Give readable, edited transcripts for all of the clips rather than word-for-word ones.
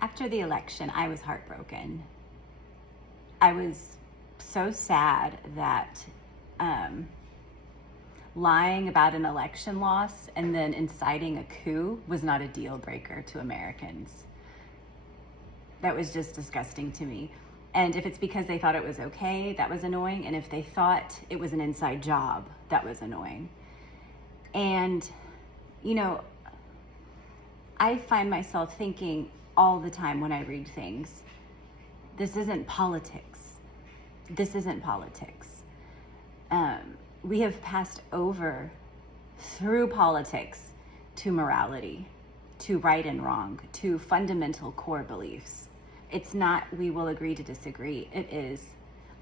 After the election, I was heartbroken. I was so sad that lying about an election loss and then inciting a coup was not a deal breaker to Americans. That was just disgusting to me. And if it's because they thought it was okay, that was annoying. And if they thought it was an inside job, that was annoying. And, you know, I find myself thinking all the time when I read things, this isn't politics. This isn't politics. We have passed over through politics to morality, to right and wrong, to fundamental core beliefs. It's not, we will agree to disagree. It is,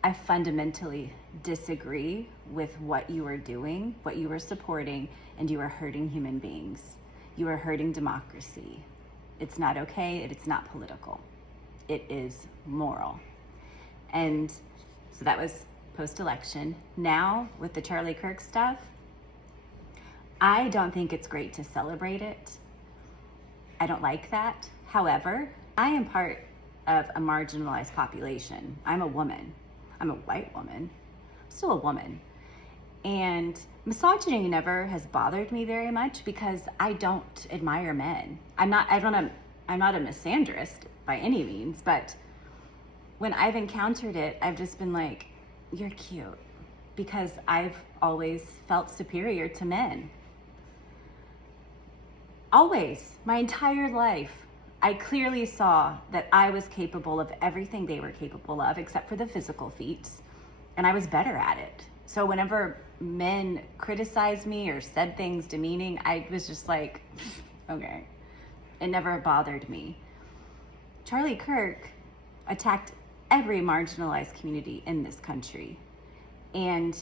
I fundamentally disagree with what you are doing, what you are supporting, and you are hurting human beings. You are hurting democracy. It's not okay, it's not political. It is moral. And so that was post-election. Now, with the Charlie Kirk stuff, I don't think it's great to celebrate it. I don't like that. However, I am part of a marginalized population. I'm a woman. I'm a white woman. I'm still a woman. And misogyny never has bothered me very much because I don't admire men. I'm not a misandrist by any means, but when I've encountered it, I've just been like, you're cute, because I've always felt superior to men. Always, my entire life, I clearly saw that I was capable of everything they were capable of, except for the physical feats, and I was better at it. So whenever men criticized me or said things demeaning, I was just like, okay. It never bothered me. Charlie Kirk attacked every marginalized community in this country. And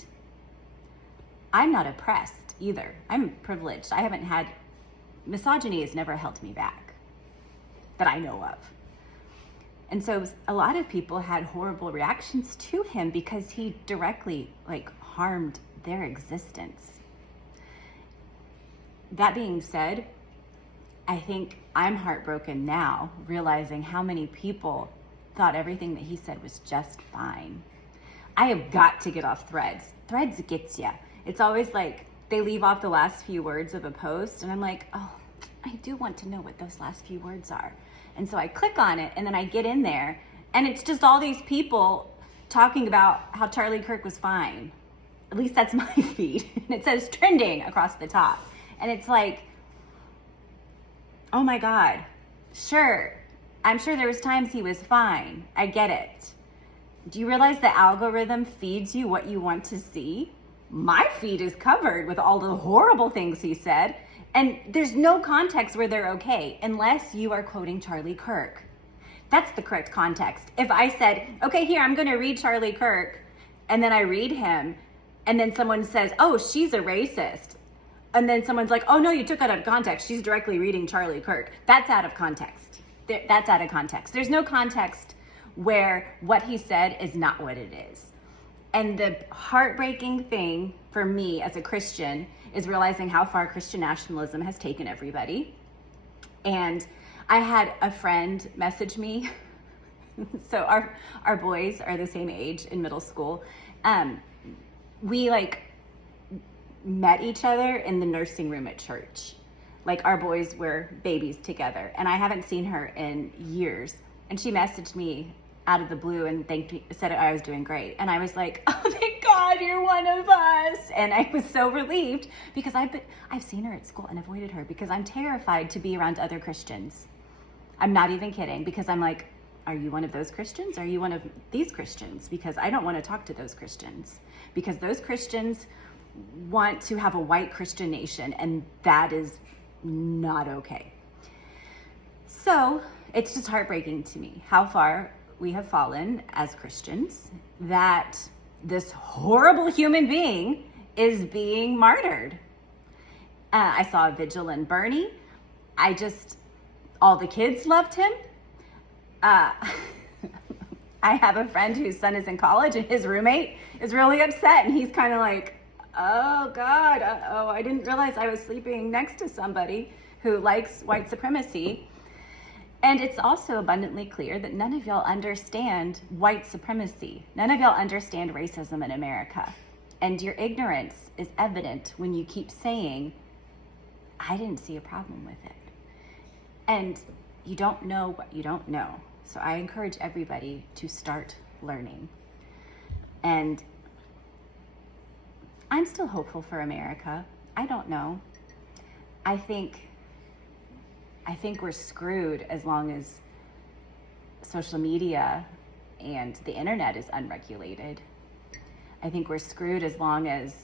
I'm not oppressed either. I'm privileged. Misogyny has never held me back that I know of. And so a lot of people had horrible reactions to him because he directly harmed their existence. That being said, I think I'm heartbroken now, realizing how many people thought everything that he said was just fine. I have got to get off Threads. Threads gets ya. It's always like they leave off the last few words of a post, and I'm like, oh, I do want to know what those last few words are. And so I click on it, and then I get in there, and it's just all these people talking about how Charlie Kirk was fine. At least that's my feed. And it says trending across the top. And it's like, oh my God, sure. I'm sure there was times he was fine. I get it. Do you realize the algorithm feeds you what you want to see? My feed is covered with all the horrible things he said, and there's no context where they're okay unless you are quoting Charlie Kirk. That's the correct context. If I said, okay, here, I'm going to read Charlie Kirk, and then I read him, and then someone says, oh, she's a racist. And then someone's like, oh no, you took that out of context. She's directly reading Charlie Kirk. That's out of context. That's out of context. There's no context where what he said is not what it is. And the heartbreaking thing for me as a Christian is realizing how far Christian nationalism has taken everybody. And I had a friend message me. So our boys are the same age in middle school. We met each other in the nursing room at church. Our boys were babies together, and I haven't seen her in years. And she messaged me out of the blue and said I was doing great. And I was like, oh, thank God you're one of us. And I was so relieved because I've seen her at school and avoided her because I'm terrified to be around other Christians. I'm not even kidding, because I'm like, are you one of those Christians? Are you one of these Christians? Because I don't want to talk to those Christians, because those Christians want to have a white Christian nation, and that is not okay. So it's just heartbreaking to me how far we have fallen as Christians, that this horrible human being is being martyred. I saw a vigil in Bernie. All the kids loved him. I have a friend whose son is in college, and his roommate is really upset, and he's kind of like, oh God, I didn't realize I was sleeping next to somebody who likes white supremacy. And it's also abundantly clear that none of y'all understand white supremacy. None of y'all understand racism in America. And your ignorance is evident when you keep saying, I didn't see a problem with it. And you don't know what you don't know. So I encourage everybody to start learning. And I'm still hopeful for America. I don't know. I think we're screwed as long as social media and the internet is unregulated. I think we're screwed as long as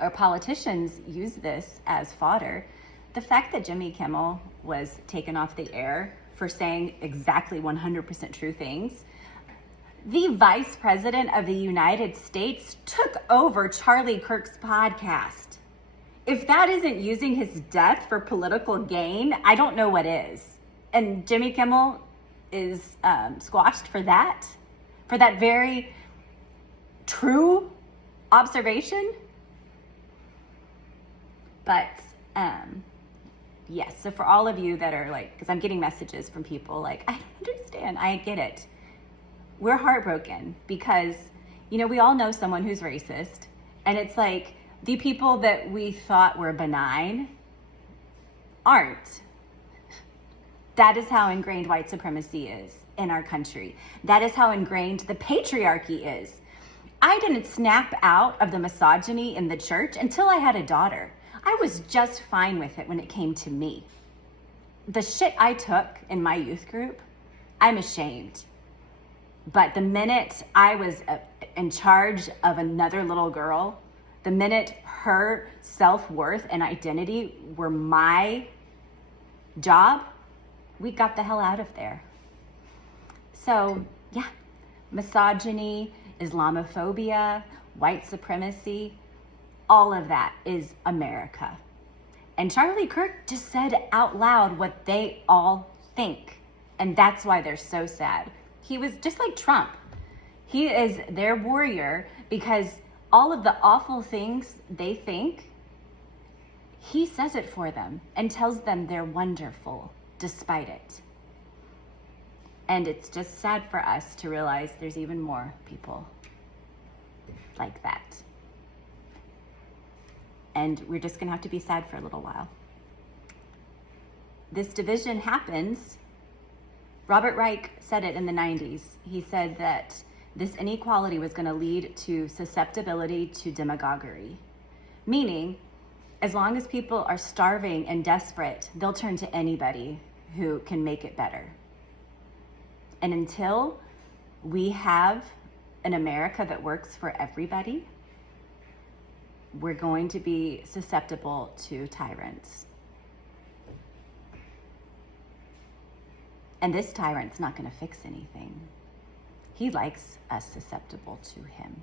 our politicians use this as fodder. The fact that Jimmy Kimmel was taken off the air for saying exactly 100% true things. The Vice President of the United States took over Charlie Kirk's podcast. If that isn't using his death for political gain, I don't know what is. And Jimmy Kimmel is squashed for that very true observation. But yes, so for all of you that are like, because I'm getting messages from people like, I don't understand, I get it. We're heartbroken because, we all know someone who's racist, and it's like the people that we thought were benign aren't. That is how ingrained white supremacy is in our country. That is how ingrained the patriarchy is. I didn't snap out of the misogyny in the church until I had a daughter. I was just fine with it when it came to me. The shit I took in my youth group, I'm ashamed. But the minute I was in charge of another little girl, the minute her self-worth and identity were my job, we got the hell out of there. So, yeah, misogyny, Islamophobia, white supremacy, all of that is America. And Charlie Kirk just said out loud what they all think. And that's why they're so sad. He was just like Trump. He is their warrior because all of the awful things they think, he says it for them and tells them they're wonderful despite it. And it's just sad for us to realize there's even more people like that. And we're just gonna have to be sad for a little while. This division happens. Robert Reich said it in the 90s. He said that this inequality was gonna lead to susceptibility to demagoguery. Meaning, as long as people are starving and desperate, they'll turn to anybody who can make it better. And until we have an America that works for everybody, we're going to be susceptible to tyrants. And this tyrant's not going to fix anything. He likes us susceptible to him.